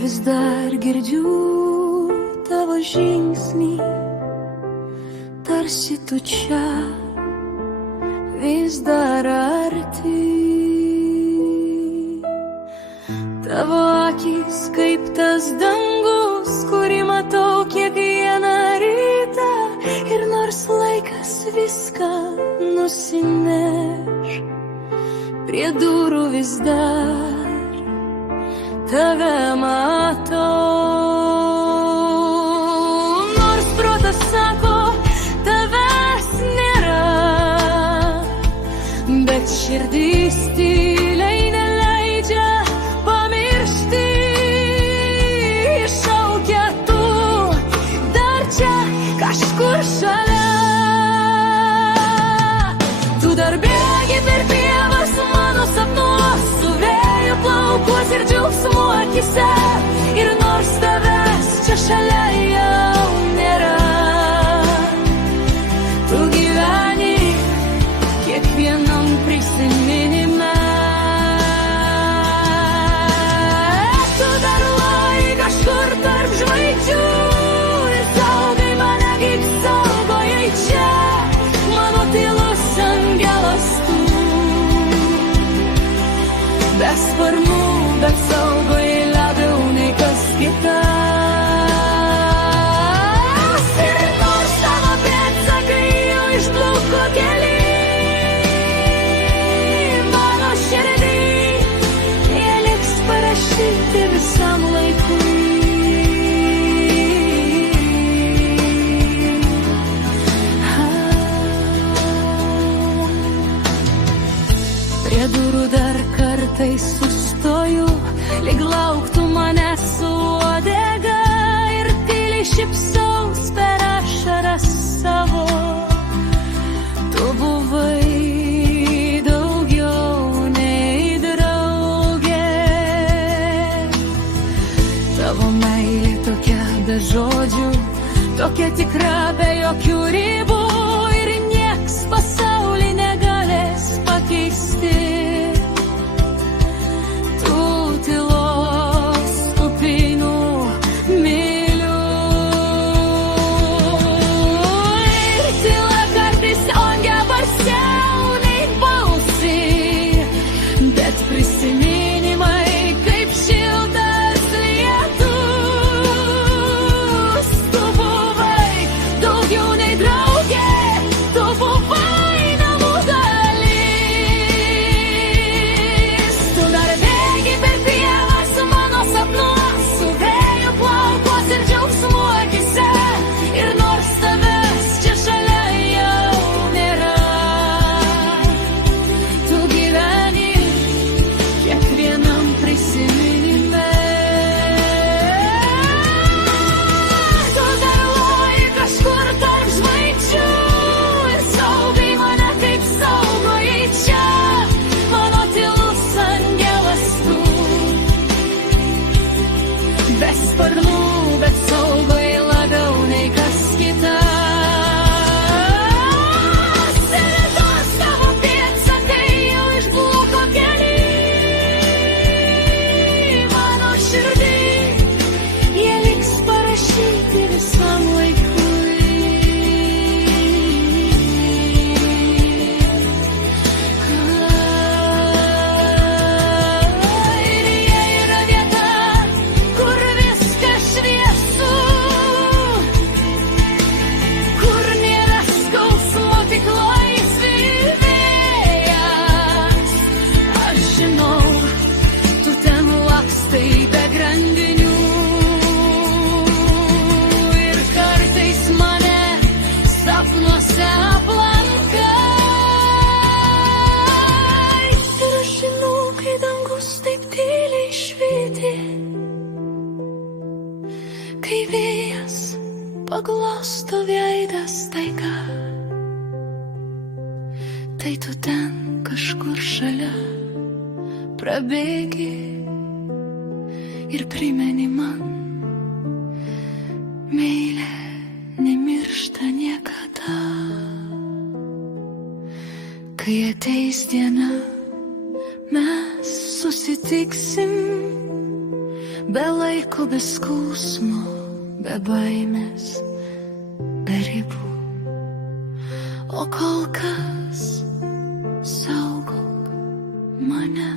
vis dar girdžiu tavo žingsnį, tarsi tu čia vis dar arti. Tavo akis kaip tas dangus, kurį matau kiekvieną rytą, ir nors laikas viską nusineš, prie durų vis dar tave matau. Nors protas sako, tavęs nėra, bet širdis tyliai neleidžia pamiršti. Šaukia tu dar čia kažkur šalia. Tu dar bėgi per pievas mano sapnuos, su vėjo plaukuos ir džiaugsmu akise. Ir nors tavęs čia šalia jau nėra, tu gyveni kiekvienam prisiminime. Tu dar loji kažkur tarp žvaigždžių ir saugai mane kaip saugojai čia, mano tylus angelas tu. Be sparnų, bet saugai labiau nei kas kitas. Ir nors tavo pėdsakai jau išplauko gilyn mano širdį, jie liks parašyti visam laikui. Prie durų dar kartais sustoju, lyg lauktų mane su uodega, ir tyliai šypsaus per ašaras savo. Tu buvai daugiau nei draugė, tavo meilė tokia be žodžių, tokia tikra be jokių ribų, ir nieks pasaulį negalės pakeisti. Tų tylos kupinų mylių. Ir tyla kartais ongia barsiau nei balsai, bet prisiminimai kaip šiltas lietus. Tu buvai daugiau nei draugė, tu buvai namų dalis. Tu dar bėgi per pievas mano sapnuos, su vėjo plaukuos ir džiaugsmu akise. Ir nors tavęs čia šalia jau nėra, tu gyveni kiekvienam prisiminime. Tu dar loji kažkur tarp žvaigždžių ir saugai mane kaip saugojai čia, mano tylus angelas tu. Be sparnų, bet saugai labiau nei kas kitas. Ir tos tavo pėdsakai jau išbluko gilyn mano širdį, jie liks parašyti visam laikui. Ir jie yra vieta, kur viskas šviesu, kur nėra skausmo, tik laisvė ir vėjas. Aš žinau, tu ten lakstai be grandinių, ir kartais mane sapnuose aplankai. Ir aš žinau, kai dangus taip tyliai švyti, kai vėjas paglosto veidą staiga, tai tu ten kažkur šalia prabėgi ir primeni man, meilė nemiršta niekada. Kai ateis diena, mes susitiksim, be laiko, be skausmo, be baimės, be ribų. O kol kas saugok mane.